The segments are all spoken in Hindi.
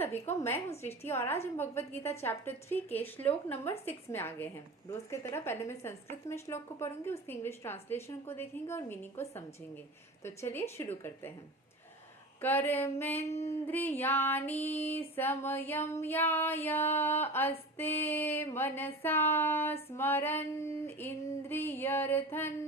सभी को, मैं हूँ सृष्टि और आज हम भगवत गीता चैप्टर 3 के श्लोक नंबर 6 में आ गए हैं। रोज की तरह पहले मैं संस्कृत में श्लोक को पढ़ूंगी, उसकी इंग्लिश ट्रांसलेशन को देखेंगे और मीनिंग को समझेंगे। तो चलिए शुरू करते हैं। कर्मेन्द्रियाणि संयम्याय अस्ते मनसा स्मरन् इन्द्रियर्थन्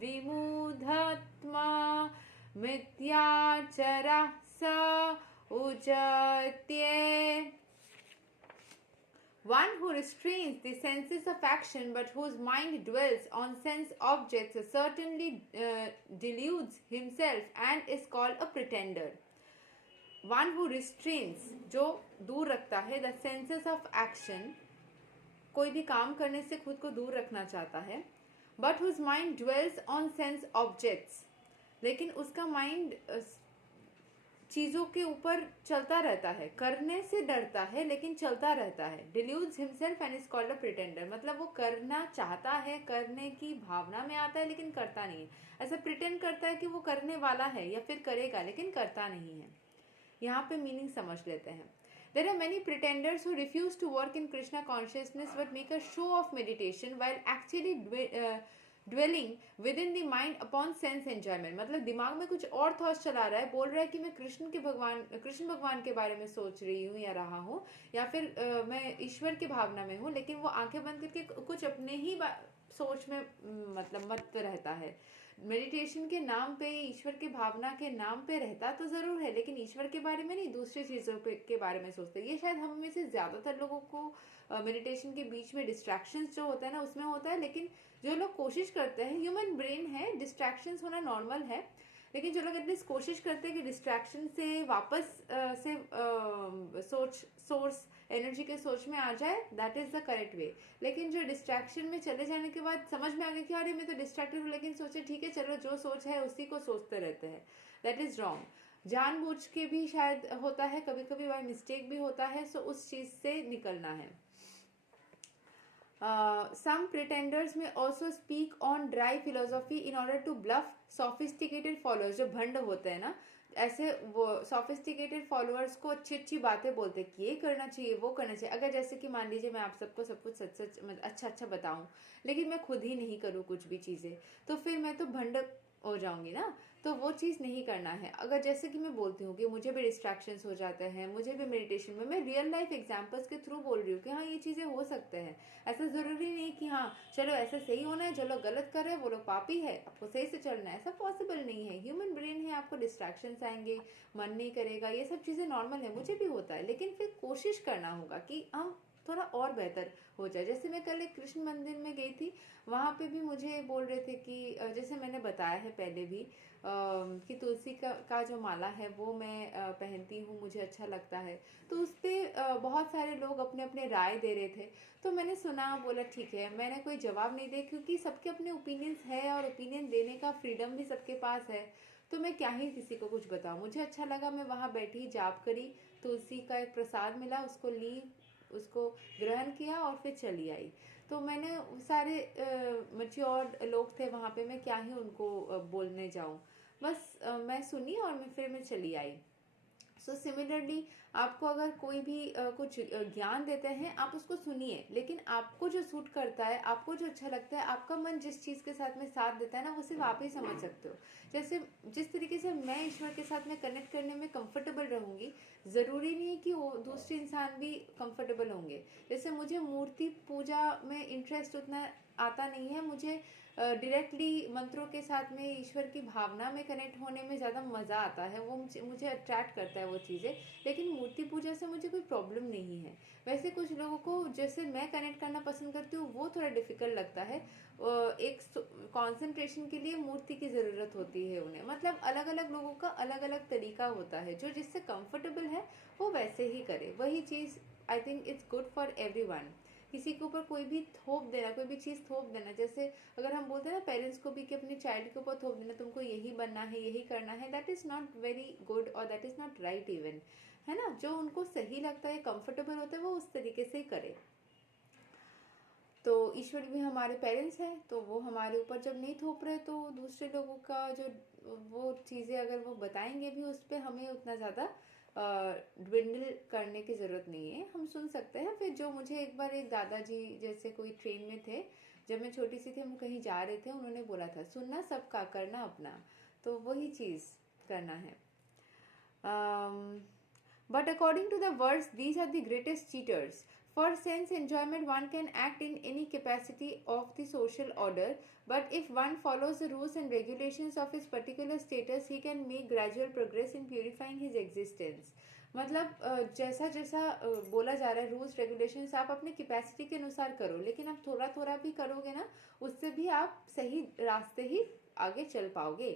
विमूढात्मा मिथ्याचरः स Ujatye. One who restrains the senses of action but whose mind dwells on sense objects certainly deludes himself and is called a pretender. One who restrains, जो दूर रखता है, the senses of action, कोई भी काम करने से खुद को दूर रखना चाहता है, but whose mind dwells on sense objects, लेकिन उसका माइंड चीजों के ऊपर चलता रहता है, करने से डरता है लेकिन चलता रहता है। Deludes himself and is called a pretender, मतलब वो करना चाहता है, करने की भावना में आता है लेकिन करता नहीं है। ऐसा प्रिटेंड करता है कि वो करने वाला है या फिर करेगा लेकिन करता नहीं है। यहाँ पे मीनिंग समझ लेते हैं। There are many pretenders who refuse to work in Krishna consciousness but make a show of meditation while actually dwelling within the mind upon sense enjoyment. मतलब दिमाग में कुछ और थॉट्स चला रहा है, बोल रहा है कि मैं कृष्ण भगवान के बारे में सोच रही हूँ या रहा हूँ, या फिर मैं ईश्वर की भावना में हूँ, लेकिन वो आंखें बंद करके कुछ अपने ही सोच में मतलब मत रहता है। मेडिटेशन के नाम पे, ईश्वर की भावना के नाम पे रहता तो जरूर है, लेकिन ईश्वर के बारे में नहीं, दूसरी चीजों के बारे में सोचते। ये शायद हम में से ज्यादातर लोगों को मेडिटेशन के बीच में डिस्ट्रैक्शंस जो होता है ना, उसमें होता है। लेकिन जो लोग कोशिश करते हैं, ह्यूमन ब्रेन है, डिस्ट्रैक्शंस होना नॉर्मल है, लेकिन जो लोग एटलीस्ट कोशिश करते हैं कि डिस्ट्रैक्शन से वापस से सोर्स एनर्जी के सोच में आ जाए, that is the correct way. लेकिन जो डिस्ट्रैक्शन में चले जाने के बाद समझ में आ गया कि अरे मैं तो डिस्ट्रैक्टेड हूँ, लेकिन सोचे ठीक है चलो जो सोच है उसी को सोचते रहते हैं, दैट इज रॉन्ग। जानबूझ के भी शायद होता है, कभी कभी बाय मिस्टेक भी होता है, सो उस चीज से निकलना है। Some pretenders may also speak on dry philosophy in order to bluff sophisticated followers. जो भंड होते हैं ना, ऐसे वो sophisticated followers को अच्छी अच्छी बातें बोलते हैं कि ये करना चाहिए, वो करना चाहिए। अगर जैसे कि मान लीजिए मैं आप सबको सब कुछ सच सच अच्छा बताऊं, लेकिन मैं खुद ही नहीं करूं कुछ भी चीजें, तो फिर मैं तो भंड हो जाऊंगी ना। तो वो चीज़ नहीं करना है। अगर जैसे कि मैं बोलती हूँ कि मुझे भी डिस्ट्रैक्शंस हो जाते हैं, मुझे भी मेडिटेशन में, मैं रियल लाइफ एग्जांपल्स के थ्रू बोल रही हूँ कि हाँ ये चीज़ें हो सकते हैं। ऐसा ज़रूरी नहीं कि हाँ चलो ऐसा सही होना है, जो लोग गलत कर रहे हैं वो लोग पापी है, आपको सही से चलना है, ऐसा पॉसिबल नहीं है। ह्यूमन ब्रेन है, आपको डिस्ट्रैक्शंस आएंगे, मन नहीं करेगा, ये सब चीज़ें नॉर्मल है, मुझे भी होता है। लेकिन फिर कोशिश करना होगा कि हम थोड़ा और बेहतर हो जाए। जैसे मैं कल एक कृष्ण मंदिर में गई थी, वहाँ पे भी मुझे बोल रहे थे कि जैसे मैंने बताया है पहले भी कि तुलसी का जो माला है वो मैं पहनती हूँ, मुझे अच्छा लगता है। तो उस पर बहुत सारे लोग अपने अपने राय दे रहे थे, तो मैंने सुना, बोला ठीक है, मैंने कोई जवाब नहीं दिया क्योंकि सबके अपने ओपिनियंस है और ओपिनियन देने का फ्रीडम भी सबके पास है। तो मैं क्या ही किसी को कुछ बताऊँ, मुझे अच्छा लगा, मैं वहाँ बैठी, जाप करी, तुलसी का एक प्रसाद मिला, उसको ली, उसको ग्रहण किया और फिर चली आई। तो मैंने सारे मैच्योर्ड लोग थे वहाँ पे, मैं क्या ही उनको बोलने जाऊँ, बस मैं सुनी और फिर मैं चली आई। सो सिमिलरली आपको अगर कोई भी कुछ ज्ञान देते हैं, आप उसको सुनिए, लेकिन आपको जो सूट करता है, आपको जो अच्छा लगता है, आपका मन जिस चीज़ के साथ में साथ देता है ना, वो सिर्फ आप ही समझ सकते हो। जैसे जिस तरीके से मैं ईश्वर के साथ में कनेक्ट करने में कंफर्टेबल रहूंगी, ज़रूरी नहीं कि वो दूसरे इंसान भी कंफर्टेबल होंगे। जैसे मुझे मूर्ति पूजा में इंटरेस्ट उतना आता नहीं है, मुझे डायरेक्टली मंत्रों के साथ में ईश्वर की भावना में कनेक्ट होने में ज़्यादा मज़ा आता है, वो मुझे अट्रैक्ट करता है वो चीज़ें। लेकिन मूर्ति पूजा से मुझे कोई प्रॉब्लम नहीं है। वैसे कुछ लोगों को जैसे मैं कनेक्ट करना पसंद करती हूँ, वो थोड़ा डिफिकल्ट लगता है। एक कंसंट्रेशन के लिए मूर्ति की ज़रूरत होती है उन्हें, मतलब अलग अलग लोगों का अलग अलग तरीका होता है, जो जिससे कंफर्टेबल है वो वैसे ही करे। वही चीज़ I think it's good for everyone. किसी के ऊपर कोई भी थोप देना, कोई भी चीज़ थोप देना, जैसे अगर हम बोलते हैं ना पेरेंट्स को भी कि अपने चाइल्ड के ऊपर थोप देना, तुमको यही बनना है, यही करना है, that is not very good और that is not right even, है ना। जो उनको सही लगता है, कंफर्टेबल होता है, वो उस तरीके से ही करे। तो ईश्वर भी हमारे पेरेंट्स हैं, तो वो हमारे ऊपर जब नहीं थोप रहे, तो दूसरे लोगों का जो वो चीज़ें अगर वो बताएंगे भी, उस पर हमें उतना ज़्यादा ड्विंडल करने की ज़रूरत नहीं है, हम सुन सकते हैं। फिर जो मुझे एक बार एक दादाजी जैसे कोई ट्रेन में थे, जब मैं छोटी सी थी, हम कहीं जा रहे थे, उन्होंने बोला था सुनना सबका करना अपना, तो वही चीज़ करना है। But according to the words, these are the greatest cheaters. For sense enjoyment, one can act in any capacity of the social order, but if one follows the rules and regulations of his particular status, he can make gradual progress in purifying his existence. मतलब जैसा जैसा बोला जा रहा है, रूल्स रेगुलेशंस आप अपने कैपेसिटी के अनुसार करो, लेकिन आप थोड़ा थोड़ा भी करोगे ना, उससे भी आप सही रास्ते ही आगे चल पाओगे.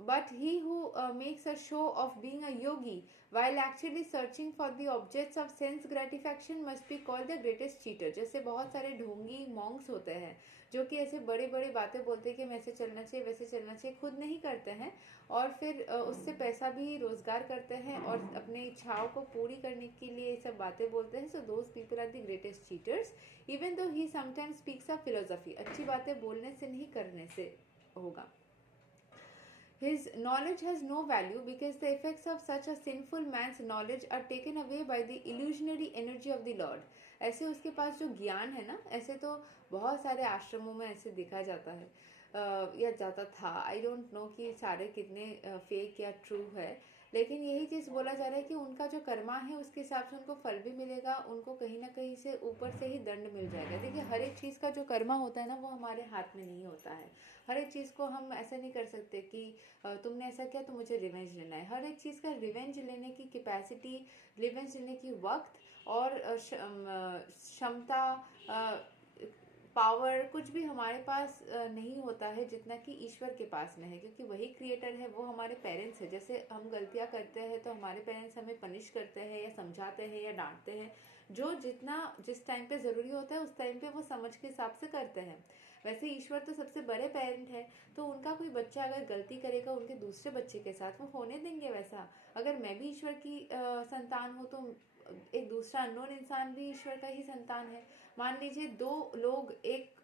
But he who makes a show of being a yogi while actually searching for the objects of sense gratification must be called the greatest cheater. जैसे बहुत सारे ढोंगी मॉन्क्स होते हैं जो कि ऐसे बड़े बड़े बातें बोलते हैं कि वैसे चलना चाहिए वैसे चलना चाहिए, खुद नहीं करते हैं और फिर उससे पैसा भी रोजगार करते हैं और अपने इच्छाओं को पूरी करने के लिए ये सब बातें बोलते हैं. So those people are the greatest cheaters, even though he sometimes speaks a philosophy. अच्छी बातें बोलने से नहीं, करने से होगा. His knowledge has no value because the effects of such a sinful man's knowledge are taken away by the illusionary energy of the Lord. ऐसे उसके पास जो ज्ञान है ना, ऐसे तो बहुत सारे आश्रमों में ऐसे देखा जाता है या जाता था. आई डोंट नो कि सारे कितने फेक या ट्रू है, लेकिन यही चीज़ बोला जा रहा है कि उनका जो कर्मा है उसके हिसाब से उनको फल भी मिलेगा, उनको कहीं ना कहीं से ऊपर से ही दंड मिल जाएगा. देखिए, हर एक चीज़ का जो कर्मा होता है ना, वो हमारे हाथ में नहीं होता है. हर एक चीज़ को हम ऐसा नहीं कर सकते कि तुमने ऐसा किया तो मुझे रिवेंज लेना है. हर एक चीज़ का रिवेंज लेने की कैपेसिटी, रिवेंज लेने की वक्त और क्षमता, पावर कुछ भी हमारे पास नहीं होता है जितना कि ईश्वर के पास में है, क्योंकि वही क्रिएटर है, वो हमारे पेरेंट्स है. जैसे हम गलतियां करते हैं तो हमारे पेरेंट्स हमें पनिश करते हैं या समझाते हैं या डांटते हैं, जो जितना जिस टाइम पे ज़रूरी होता है उस टाइम पे वो समझ के हिसाब से करते हैं. वैसे ईश्वर तो सबसे बड़े पेरेंट है, तो उनका कोई बच्चा अगर गलती करेगा उनके दूसरे बच्चे के साथ, वो होने देंगे वैसा. अगर मैं भी ईश्वर की संतान हूँ तो एक दूसरा अननोन इंसान भी ईश्वर का ही संतान है. मान लीजिए दो लोग एक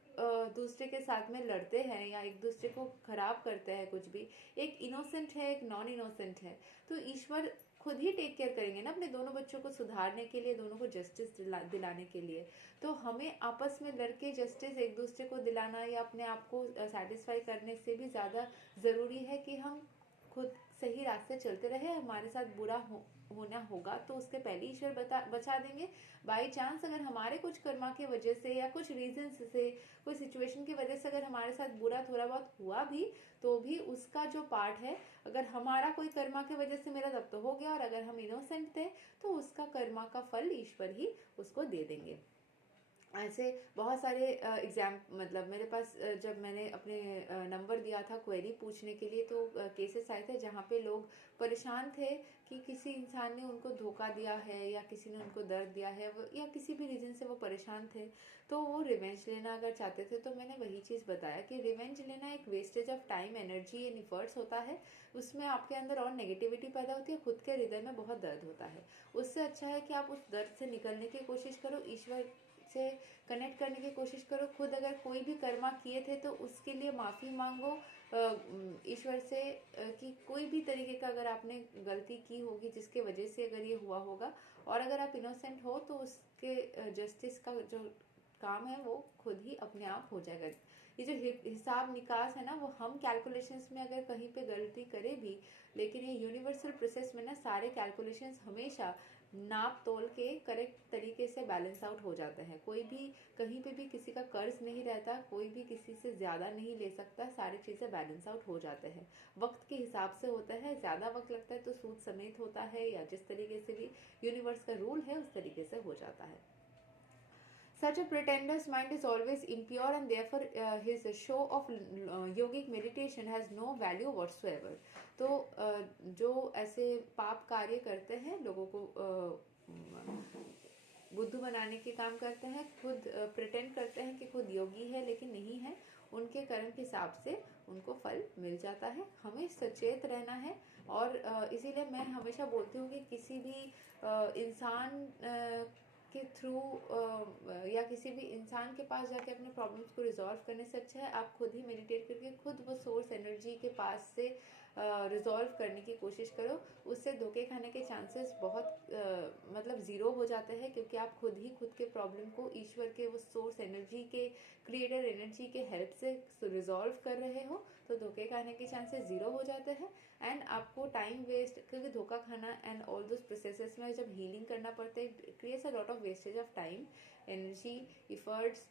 दूसरे के साथ में लड़ते हैं या एक दूसरे को खराब करते हैं कुछ भी, एक इनोसेंट है एक नॉन इनोसेंट है, तो ईश्वर खुद ही टेक केयर करेंगे ना अपने दोनों बच्चों को सुधारने के लिए, दोनों को जस्टिस दिलाने के लिए. तो हमें आपस में लड़के जस्टिस एक दूसरे को दिलाना या अपने आप को सेटिस्फाई करने से भी ज़्यादा ज़रूरी है कि हम खुद सही रास्ते चलते रहे. हमारे साथ बुरा होना होगा तो उसके पहले ईश्वर बचा देंगे. बाई चांस अगर हमारे कुछ कर्मा की वजह से या कुछ रीजन से, कोई सिचुएशन की वजह से अगर हमारे साथ बुरा थोड़ा बहुत हुआ भी, तो भी उसका जो पार्ट है, अगर हमारा कोई कर्मा की वजह से मेरा तब तो हो गया, और अगर हम इनोसेंट थे तो उसका कर्मा का फल ईश्वर ही उसको दे देंगे. ऐसे बहुत सारे एग्जाम, मतलब मेरे पास जब मैंने अपने नंबर दिया था क्वेरी पूछने के लिए, तो केसेस आए थे जहाँ पे लोग परेशान थे कि किसी इंसान ने उनको धोखा दिया है या किसी ने उनको दर्द दिया है, या किसी भी रीज़न से वो परेशान थे, तो वो रिवेंज लेना अगर चाहते थे. तो मैंने वही चीज़ बताया कि रिवेंज लेना एक wastage of time, energy and efforts होता है. उसमें आपके अंदर और नेगेटिविटी पैदा होती है, खुद के हृदय में बहुत दर्द होता है. उससे अच्छा है कि आप उस दर्द से निकलने की कोशिश करो, ईश्वर से कनेक्ट करने की कोशिश करो. खुद अगर कोई भी कर्मा किए थे तो उसके लिए माफ़ी मांगो ईश्वर से, कि कोई भी तरीके का अगर आपने गलती की होगी जिसके वजह से अगर ये हुआ होगा, और अगर आप इनोसेंट हो तो उसके जस्टिस का जो काम है वो खुद ही अपने आप हो जाएगा. ये जो हिसाब निकास है ना, वो हम कैलकुलेशंस में अगर कहीं पे गलती करें भी, लेकिन ये यूनिवर्सल प्रोसेस में ना सारे कैलकुलेशंस हमेशा नाप तोल के करेक्ट तरीके से बैलेंस आउट हो जाते हैं. कोई भी कहीं पे भी किसी का कर्ज नहीं रहता, कोई भी किसी से ज़्यादा नहीं ले सकता, सारी चीज़ें बैलेंस आउट हो जाते हैं. वक्त के हिसाब से होता है, ज़्यादा वक्त लगता है तो सूद समेत होता है, या जिस तरीके से भी यूनिवर्स का रूल है उस तरीके से हो जाता है. Such a pretender's mind is always impure, and therefore his show of yogic meditation has no value whatsoever. तो जो ऐसे पाप कार्य करते हैं, लोगों को बुद्धू बनाने के काम करते हैं, खुद प्रिटेंड करते हैं कि खुद योगी है लेकिन नहीं है, उनके कर्म के हिसाब से उनको फल मिल जाता है. हमें सचेत रहना है, और इसीलिए मैं हमेशा बोलती हूँ कि किसी भी इंसान के थ्रू या किसी भी इंसान के पास जाके अपने प्रॉब्लम्स को रिजॉल्व करने से अच्छा है आप खुद ही मेडिटेट करके खुद वो सोर्स एनर्जी के पास से रिजॉल्व करने की कोशिश करो। उससे धोखे खाने के चांसेस बहुत मतलब ज़ीरो हो जाते हैं, क्योंकि आप खुद ही खुद के प्रॉब्लम को ईश्वर के वो सोर्स एनर्जी के, क्रिएटर एनर्जी के हेल्प से रिजॉल्व कर रहे हो, तो धोखे खाने के चांसेस ज़ीरो हो जाते हैं। एंड आपको टाइम वेस्ट, क्योंकि धोखा खाना एंड ऑल दोज प्रोसेसेस में जब हीलिंग करना पड़ता है, creates a lot of wastage of time, energy, efforts.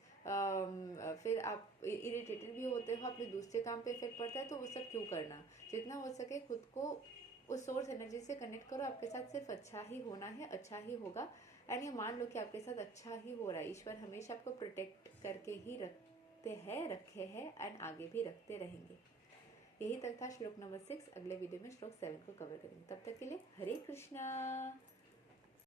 फिर आप इरिटेटेड भी होते हो, अपने दूसरे काम पे इफेक्ट पड़ता है, तो वो सब क्यों करना। जितना हो सके खुद को उस सोर्स एनर्जी से कनेक्ट करो, आपके साथ सिर्फ अच्छा ही होना है, अच्छा ही होगा। एंड ये मान लो कि आपके साथ अच्छा ही हो रहा है, ईश्वर हमेशा आपको प्रोटेक्ट करके ही रखते हैं, रखे हैं एंड आगे भी रखते रहेंगे। यही तक था श्लोक नंबर 6। अगले वीडियो में श्लोक 7 को कवर करेंगे। तब तक के लिए हरे कृष्णा।